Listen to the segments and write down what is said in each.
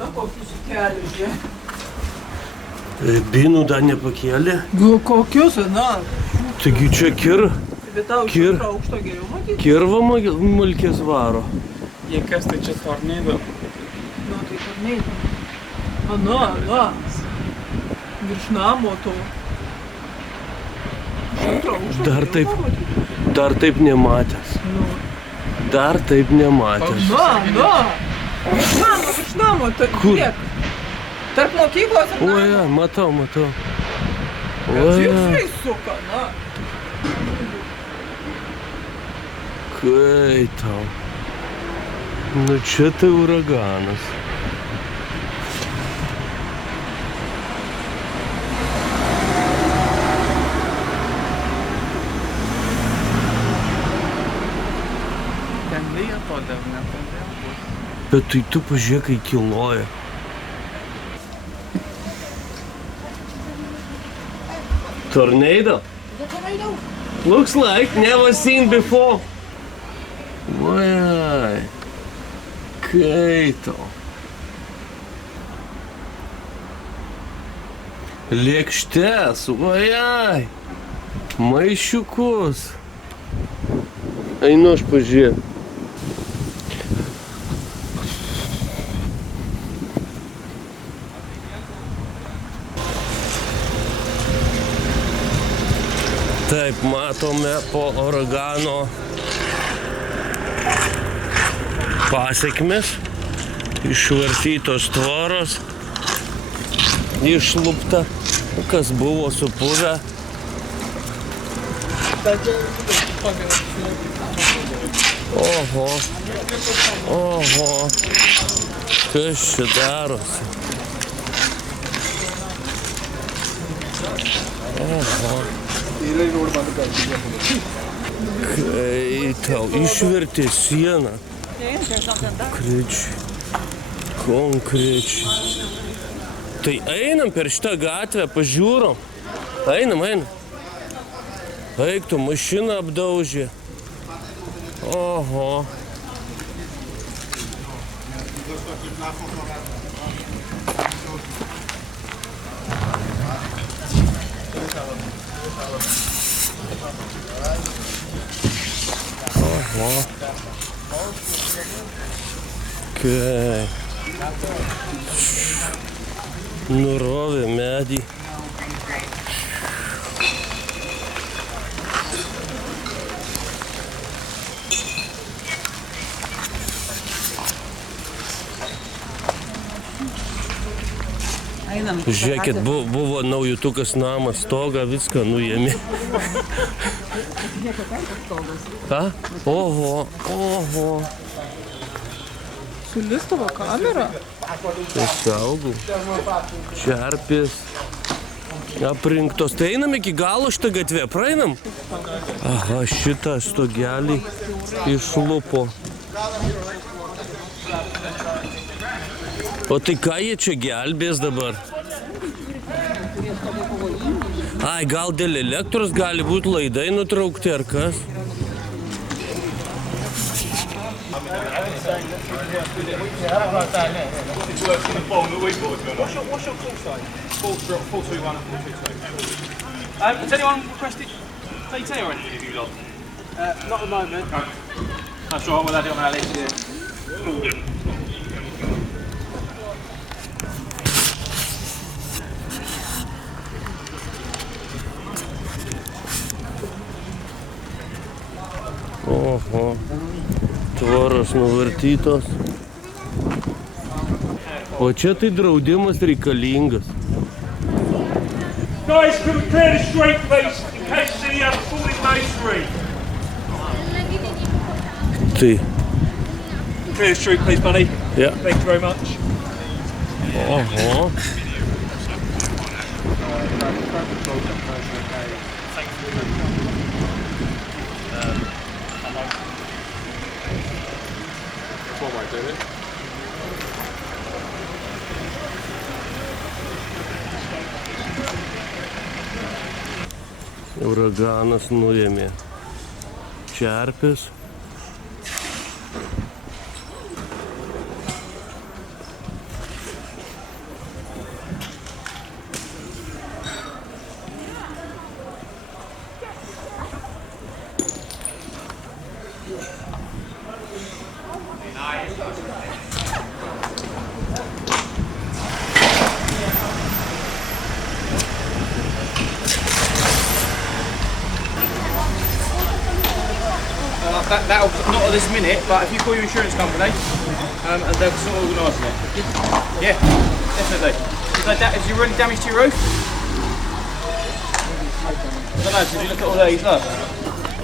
Na, kokius kelius jie. Binų dar nepakėlė. Kokius, na. Taigi čia Bet tau iš aukšto geriau matyti. kirva mulkės varo. Jei kas, tai čia tornado. Na, tai tornado. Na. Virš namo to. Dar taip nematęs. Dar taip nematęs. Na. Virš namo. Kur? Tarp mokyklos ir namo. Oje, matau. Tiksliai suka, na. Kai tau. Nu čia tai uraganas. Ten lyja to dar nepradėjo bus. Bet tai tu pažiūrėk, kai kiloja. Tornado? Looks like never seen before. Oi, kaito. Lėkštes, oi, maišiukus. Einu aš pažiūrėti. Taip, matome po uragano pasekmes, išvartytos tvoros, išlupta, kas buvo supuvę. Oho, kas čia darosi? Kai tau išvertė sieną. Konkrečiai. Tai einam per šitą gatvę, pažiūrom. Einam. Eik, tu mašiną apdaužė. Oho. Kai. Nurovė medį. Žiūrėkit, buvo naujutukas namas, stogą, viską nuėmė. Ką? Oho. Sulis tavo kamera? Tai saugau. Čerpės. Aprinktos. Tai einam iki galo šitą gatvę, praeinam? Aha, šitą stogelį išlupo. O tai ką jie čia gelbės dabar? Ai, gal dėl elektros gali būti laidai nutraukti ar kas? Has anyone requested DT or anything of you lot? Not at the moment. That's all right, we'll add it on our list, yeah. Oho, tvoros nuvartytos. O čia tai draudimas reikalingas. Guys, can we clear the street, please, in case the falling masonry? Tai. Clear the street, please, buddy. Yeah. Thank you very much. Oho. Uraganas nuėmė čerpės. that'll not at this minute, but if you call your insurance company, and they'll sort of organise it. Yeah, definitely. Is there really damage to your roof? I don't know, did you look at all these, look?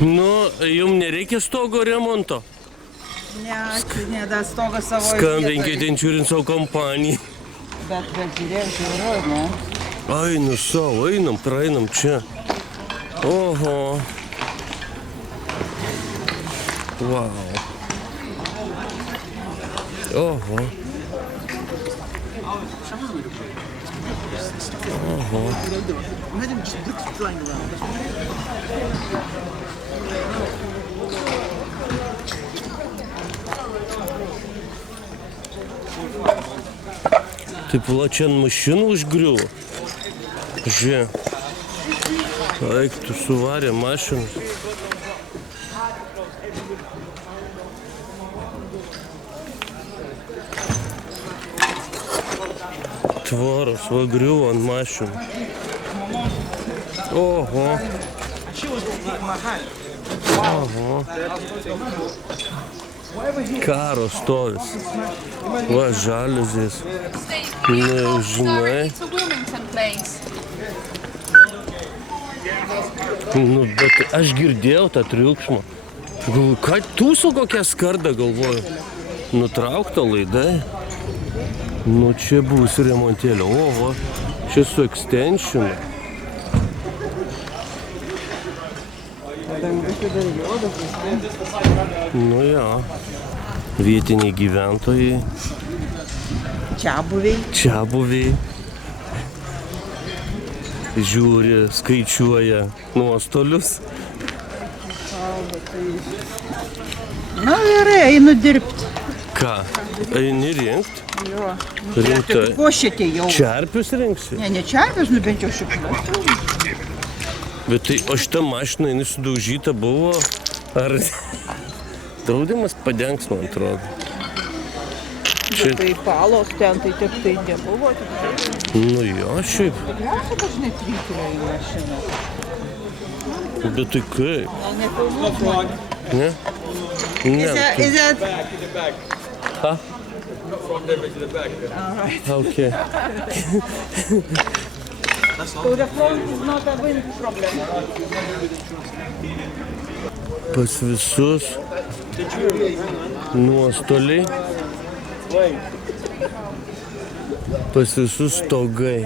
Nu, jums nereikia stogo remonto. Ne, dar stogas savo. Skambinkite insurance kompaniją. Bet žiūrėjau, žiūrėjau, ne? Einu savo, einam, praeinam čia. Oho. Wow. Oho. Oho. Taip, čia ant mašinų užgriuvo. Žiūrėk. Eik, tu suvarė mašinas. Tvoros, va griuvo ant mašinų. Oho. Oho. Karo stovis. Va, žaliuzės. Nu, žinai. Nu, bet aš girdėjau tą triukšmą. Galvoju, ką tūso kokią skardą galvoju. Nutraukta laidai. Nu, čia bus remontėlė. Oho, čia su extensionu. Nu, jo. Vietiniai gyventojai. Čiabuviai. Žiūri, skaičiuoja nuostolius. Na gerai, einu dirbti. Ką? Eini rinkt? Jo. Rimtai. Ko šitie jau? Čerpius rinksi? Ne čerpius, nu bent jau šiukšlius. Bet tai, o šita mašina, jinai sudaužyta buvo? Ar draudimas padengs, man atrodo? Bet tai palos ten, tai tik tai nebuvo. Nu jo, šiaip. Tikriausiai dažnai trykiu į mašiną. Bet tai kaip? Nefilmuoju. Ne? Ne. Is that... Huh? All right. Okay. So the front is not a wind problem. Pas visus nuostoliai. Pas visus stogai.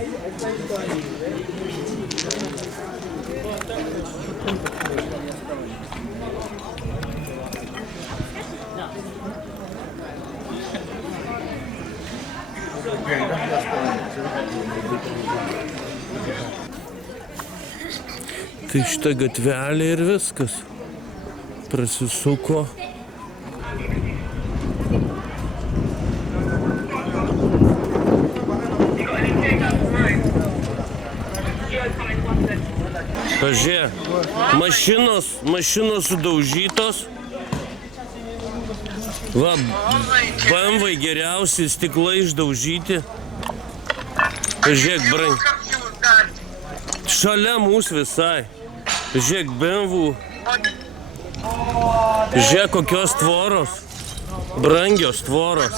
Tai šita gatvelė ir viskas. Prasisuko. Pažiūrėk, mašinos sudaužytos. Va, BMW geriausi stiklai išdaužyti. Pažiūrėk, brang. Šalia mūsų visai. Žiūrėk, BMW. Žiūrėk, kokios tvoros. Brangios tvoros.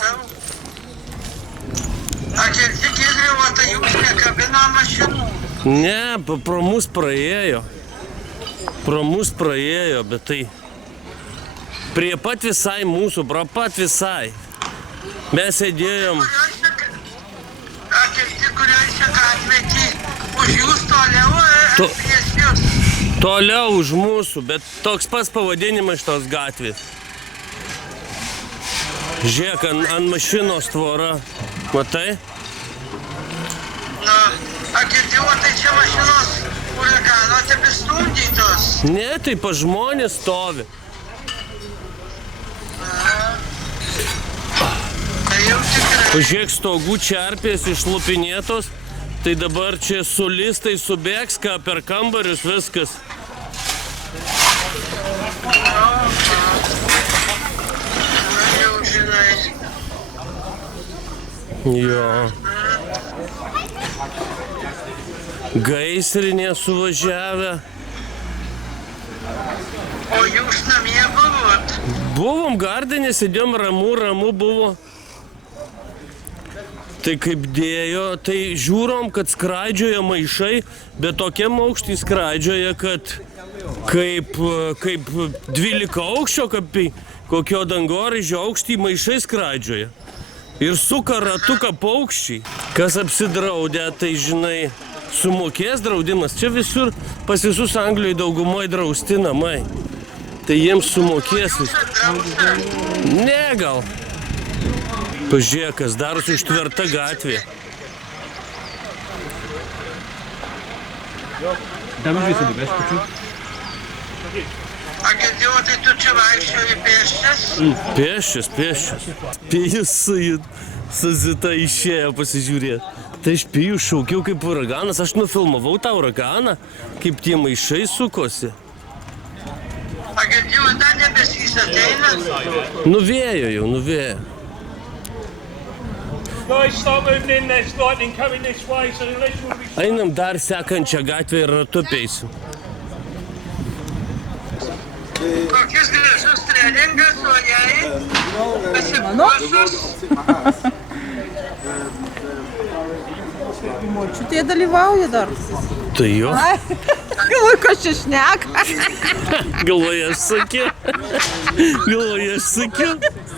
A kiek tik įgriuvo, tai jūs nekabina mašinų? Ne, pro mus praėjo. Pro mus praėjo, bet tai... Prie pat visai mūsų, pro pat visai. Mes sėdėjom... A kiek tik kuriuose gatvėti už jūs toliau, prieš jūs? Toliau už mūsų, bet toks pats pavadinimas šitos gatvės. Žiūrėk, ant mašinos tvora. Matai? Nu, a girdėjau, tai čia mašinos uragano tebestumdytos. Ne, tai pa žmonės stovi. Tai jau tikrai. Pažiūrėk, stogų čerpės išlupinėtos. Tai dabar čia solistai subėgs, ką per kambarius viskas. Jau žinai. Jo. Gaisrinė suvažiavę. O jūs namie buvot? Buvom Gardene, sėdėjom ramu buvo. Tai kaip dėjo, tai žiūrom, kad skraidžioja maišai, bet tokiam aukštį skraidžioja, kad kaip 12 aukščio, kaip kokio dangoraižio aukštį maišai skraidžioja. Ir suka ratuką paukščiai. Kas apsidraudė, tai žinai, sumokės draudimas. Čia visur, pas visus Anglijoje daugumoje drausti namai. Tai jiems sumokės. Ne, gal. Pažiūrėk, kas darosi užtverta gatvė. A girdėjau, tai tu čia vaikščioji pėsčias? Pėsčias. Pėjus su Zita išėjo pasižiūrėti. Tai aš Pėjus šaukiau kaip uraganas, aš nufilmavau tą uraganą, kaip tie maišai sukosi. A girdėjau, dar debesys ateina? Nuvėjo. Guys, start moving in, there's lightning coming this way, so unless you'll be... Einam dar sekančią gatvę ir ratu peisiu. Kokius gražus treningas, o jai pasipuošus. Močiutė dalyvauja dar. Tai jo. Galvoju, kas čia šneka. Galvoju, aš sakiau.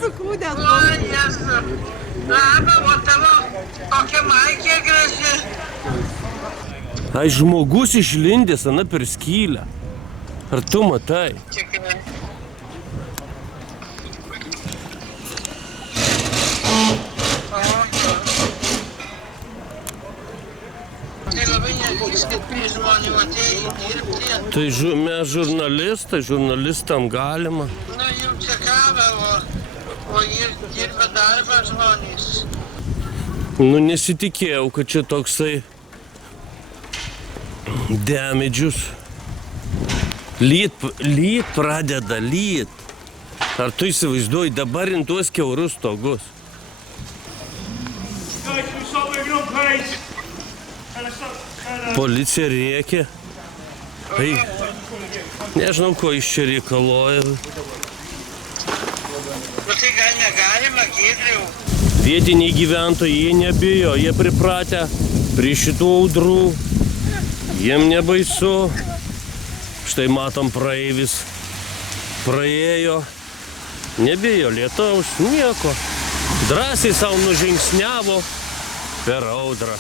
Sukūdęs. O, Jezu. Labą, o tavo tokia maikė graži. Ai, žmogus išlindęs, ana per skylę. Ar tu matai? Tikrai. Tai labai nelįskit prie žmonių, atėjai dirbti. Tai mes žurnalistai, žurnalistam galima. Na, jums čia kava, o jie dirba darbą žmonės. Nu, nesitikėjau, kad čia toksai demidžius. Lyt pradeda. Ar tu įsivaizduoji, dabar rintuos kiaurus stogus? Guys, we'll start moving on, please. Policija rėkė. Ai, nežinau, ko iš čia reikaloja. Bet tai gal negalima, Giedriau? Vietiniai gyventojai, jie nebijo, jie pripratę prie šitų audrų. Jiem nebaisu. Štai matom praeivis. Praėjo. Nebijo lietaus, nieko. Drąsiai savo nužingsniavo per audrą.